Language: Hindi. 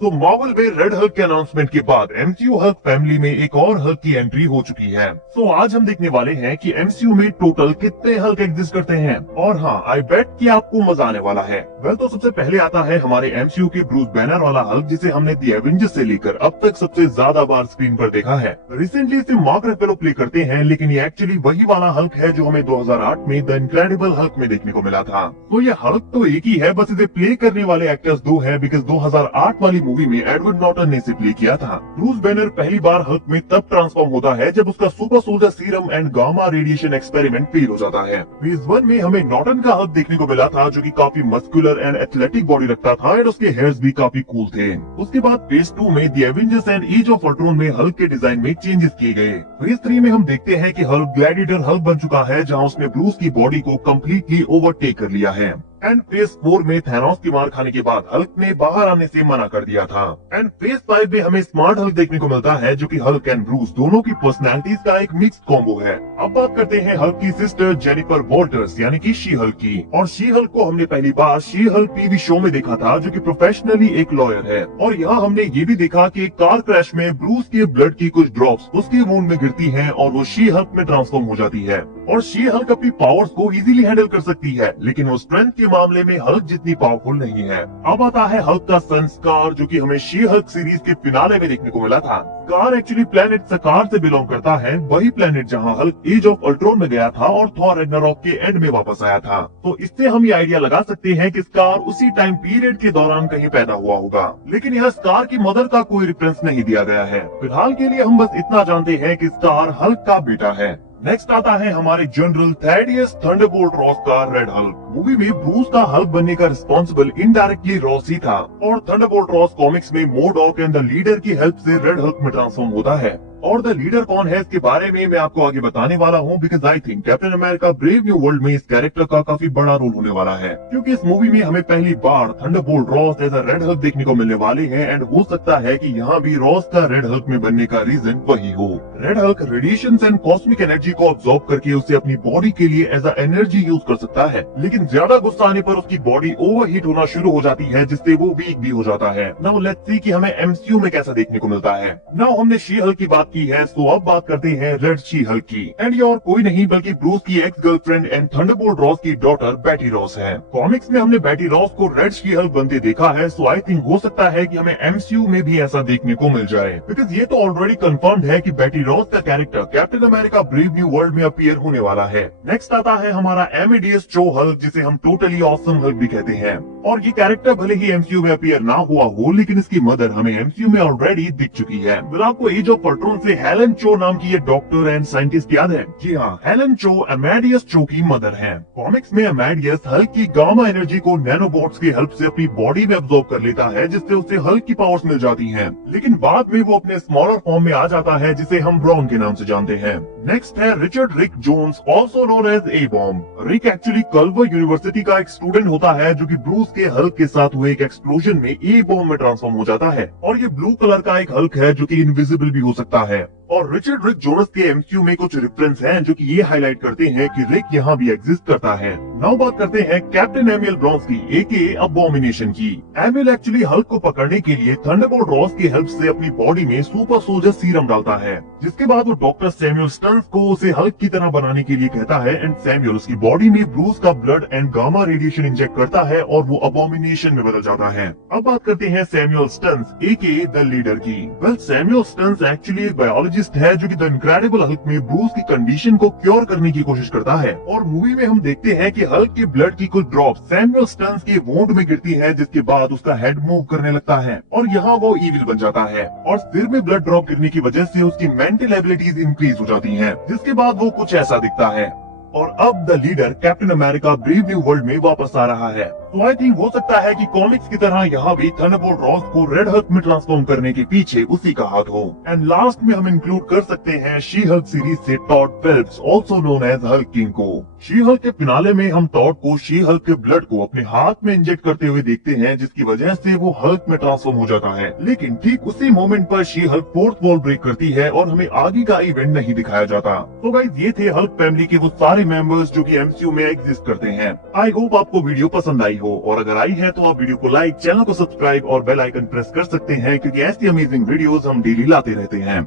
तो मार्वल में रेड हल्क के अनाउंसमेंट के बाद एमसीयू हल्क फैमिली में एक और हल्क की एंट्री हो चुकी है। तो आज हम देखने वाले हैं कि एमसीयू में टोटल कितने हल्क एग्जिस्ट करते हैं। और हाँ, आई बेट कि आपको मजा आने वाला है। वेल, तो सबसे पहले आता है हमारे एमसीयू के ब्रूस बैनर वाला हल्क, जिसे हमने दी एवेंजर्स से लेकर अब तक सबसे ज्यादा बार स्क्रीन पर देखा है। रिसेंटली इसे मार्क रफेलो प्ले करते हैं, लेकिन ये एक्चुअली वही वाला हल्क है जो हमें 2008 में द इनक्रेडिबल हल्क में देखने को मिला था। तो ये हल्क तो एक ही है, बस इसे प्ले करने वाले एक्टर्स दो है, बिकॉज 2008 वाली मूवी में एडवर्ड नॉर्टन ने इसे प्ले किया था। ब्रूस बैनर पहली बार हल्क में तब ट्रांसफॉर्म होता है जब उसका super soldier serum and gamma radiation experiment fail हो जाता है। फेज 1 में हमें नॉर्टन का हल्क देखने को मिला था, जो कि काफी मस्कुलर एंड एथलेटिक बॉडी रखता था एंड उसके हेयर्स भी काफी कूल थे। उसके बाद फेज 2 में the Avengers and age of Ultron में हल्क के डिजाइन में चेंजेस किए गए। फेज 3 में हम देखते हैं कि हल्क ग्लैडिएटर हल्क बन चुका है, जहां उसने ब्रूस की बॉडी को कम्प्लीटली ओवरटेक कर लिया है। एंड फेज 4 में थैनोस की मार खाने के बाद हल्क ने बाहर आने से मना कर दिया था। एंड फेज 5 में हमें स्मार्ट हल्क देखने को मिलता है, जो कि हल्क एंड ब्रूस दोनों की पर्सनैलिटीज का एक मिक्स्ड कॉम्बो है। अब बात करते हैं हल्क की सिस्टर जेनिफर वॉल्टर्स यानी कि शी हल्क की। और शी हल्क को हमने पहली बार शी हल्क टीवी शो में देखा था, जो कि प्रोफेशनली एक लॉयर है। और यहाँ हमने ये भी देखा कि एक कार क्रैश में ब्रूस के ब्लड की कुछ ड्रॉप्स उसके वुंड में गिरती हैं और वो शी हल्क में ट्रांसफॉर्म हो जाती है। और शी हल्क अपनी पावर्स को इजीली हैंडल कर सकती है, लेकिन वो स्ट्रेंथ के मामले में हल्क जितनी पावरफुल नहीं है। अब आता है हल्क का सन स्कार, जो कि हमें शी हल्क सीरीज के फिनाले में देखने को मिला था। स्कार एक्चुअली प्लेनेट सकार से बिलोंग करता है, वही प्लेनेट जहां हल्क एज ऑफ अल्ट्रॉन में गया था और थॉर रैग्नारॉक के एंड में वापस आया था। तो इससे हम ये आइडिया लगा सकते हैं कि स्कार उसी टाइम पीरियड के दौरान कहीं पैदा हुआ होगा, लेकिन यहाँ स्कार की मदर का कोई रेफरेंस नहीं दिया गया है। फिलहाल के लिए हम बस इतना जानते हैं कि स्कार हल्क का बेटा है। नेक्स्ट आता है हमारे जनरल थैडियस थंडरबोल्ट रॉस का रेड हल्क। मूवी में ब्रूस का हल्क बनने का रिस्पॉन्सिबल इनडायरेक्टली रॉस ही था, और थंडरबोल्ट रॉस कॉमिक्स में मोडॉक एंड द लीडर की हेल्प से रेड हल्क में ट्रांसफॉर्म होता है। और द लीडर कौन है इसके बारे में मैं आपको आगे बताने वाला हूँ, because I think captain America brave new world में इस कैरेक्टर का काफी बड़ा रोल होने वाला है, क्योंकि इस मूवी में हमें पहली बार Thunderbolt Ross as a Red Hulk देखने को मिलने वाले हैं। एंड हो सकता है कि यहाँ भी रॉस का रेड हल्क में बनने का रीजन वही हो। Red Hulk radiation and cosmic energy को ऑब्जॉर्ब करके उसे अपनी बॉडी के लिए एज अ एनर्जी यूज कर सकता है, लेकिन ज्यादा गुस्सा आने पर उसकी बॉडी ओवरहीट होना शुरू हो जाती है, जिससे वो वीक भी हो जाता है। नाउ लेट्स सी कि हमें एमसीयू में कैसा देखने को मिलता है। नाउ हमने शी हल्क की बात की है, तो अब बात करते हैं रेड शी हल्क की। एंड ये और कोई नहीं बल्कि ब्रूस की ex girlfriend and Thunderbolt Ross की डॉटर बैटी रॉस है। कॉमिक्स में हमने बैटी रॉस को रेड शी हल्क बनते देखा है, सो आई थिंक हो सकता है कि हमें एमसीयू में भी ऐसा देखने को मिल जाए, बिकॉज ये तो ऑलरेडी कंफर्म्ड है कि बैटी रॉस का character captain America brave new world में अपीयर होने वाला है। नेक्स्ट आता है हमारा एमेडियस चो हल्क, जिसे हम टोटली ऑसम हल्क भी कहते हैं। और ये कैरेक्टर भले ही एमसीयू में अपीयर ना हुआ हो, लेकिन इसकी मदर हमें एमसीयू में ऑलरेडी दिख चुकी है। फिर आपको एज ऑफ अल्ट्रॉन से हेलन चो नाम की ये डॉक्टर एंड साइंटिस्ट याद है? जी हाँ, हेलन चो अमेडियस चो की मदर है। कॉमिक्स में अमेडियस हल्क की गामा एनर्जी को नैनोबॉट्स की हेल्प से अपनी बॉडी में अब्सॉर्ब कर लेता है, जिससे उसे हल्क की पावर्स मिल जाती हैं। लेकिन बाद में वो अपने स्मॉलर फॉर्म में आ जाता है, जिसे हम ब्राउन के नाम से जानते हैं। नेक्स्ट है Richard Rick Jones, also known as a bomb. Rick actually Culver university का एक स्टूडेंट होता है, जो कि ब्रूस के हल्क के साथ हुए एक एक्सप्लोजन में ए बॉम्ब में ट्रांसफॉर्म हो जाता है। और ये ब्लू कलर का एक हल्क है, जो कि इनविजिबल भी हो सकता है। और रिचर्ड रिक जोनस के एमसीयू में कुछ रेफरेंस हैं, जो कि ये हाईलाइट करते हैं कि रिक यहाँ भी एग्जिस्ट करता है। नाउ बात करते हैं कैप्टन एमियल ब्रॉन्स्की एके अबॉमिनेशन की। एमियल एक्चुअली हल्क को पकड़ने के लिए थंडरबोल्ट रॉस की हेल्प से अपनी बॉडी में सुपर सोल्जर सीरम डालता है, जिसके बाद वो डॉक्टर सैमुअल स्टन्स को उसे हल्क की तरह बनाने के लिए कहता है। एंड सैमुअल उसकी बॉडी में ब्रूस का blood and gamma radiation inject करता है और वो अबॉमिनेशन में बदल जाता है। अब बात करते हैं सैमुअल स्टन्स एके द लीडर की। वेल, सैमुअल स्टन्स एक्चुअली एक बायोलॉजिस्ट है, जो कि द इनक्रेडिबल हल्क में ब्रूस की कंडीशन को क्योर करने की कोशिश करता है। और मूवी में हम देखते हैं कि हल्क के ब्लड की कुछ ड्रॉप सैमुअल स्टन्स के वुंड में गिरती है, जिसके बाद उसका हेड मूव करने लगता है और यहाँ वो इविल बन जाता है। और सिर में ब्लड ड्रॉप गिरने की वजह से उसकी मेंटल एबिलिटीज इंक्रीज हो जाती हैं, जिसके बाद वो कुछ ऐसा दिखता है। और अब the leader captain America brave new world में वापस आ रहा है। तो आई थिंक हो सकता है कि कॉमिक्स की तरह यहाँ भी थंडरबोल्ट रॉस को रेड हल्क में ट्रांसफॉर्म करने के पीछे उसी का हाथ हो। एंड लास्ट में हम इंक्लूड कर सकते हैं शी हल्क सीरीज से Todd Phelps, also known as Hulk king को। शी हल्क के फिनाले में हम टॉड को शी हल्क के ब्लड को अपने हाथ में इंजेक्ट करते हुए देखते हैं, जिसकी वजह से वो हल्क में ट्रांसफॉर्म हो जाता है। लेकिन ठीक उसी मोमेंट पर she Hulk fourth wall break करती है और हमें आगे का इवेंट नहीं दिखाया जाता। तो गाइस, ये थे हल्क फैमिली के वो सारे मेंबर्स जो कि एमसीयू में एग्जिस्ट करते हैं। आई होप आपको वीडियो पसंद आई हो। हो, और अगर आई है तो आप वीडियो को लाइक, चैनल को सब्सक्राइब और बेल आइकन प्रेस कर सकते हैं, क्योंकि ऐसी अमेजिंग वीडियोस हम डेली लाते रहते हैं।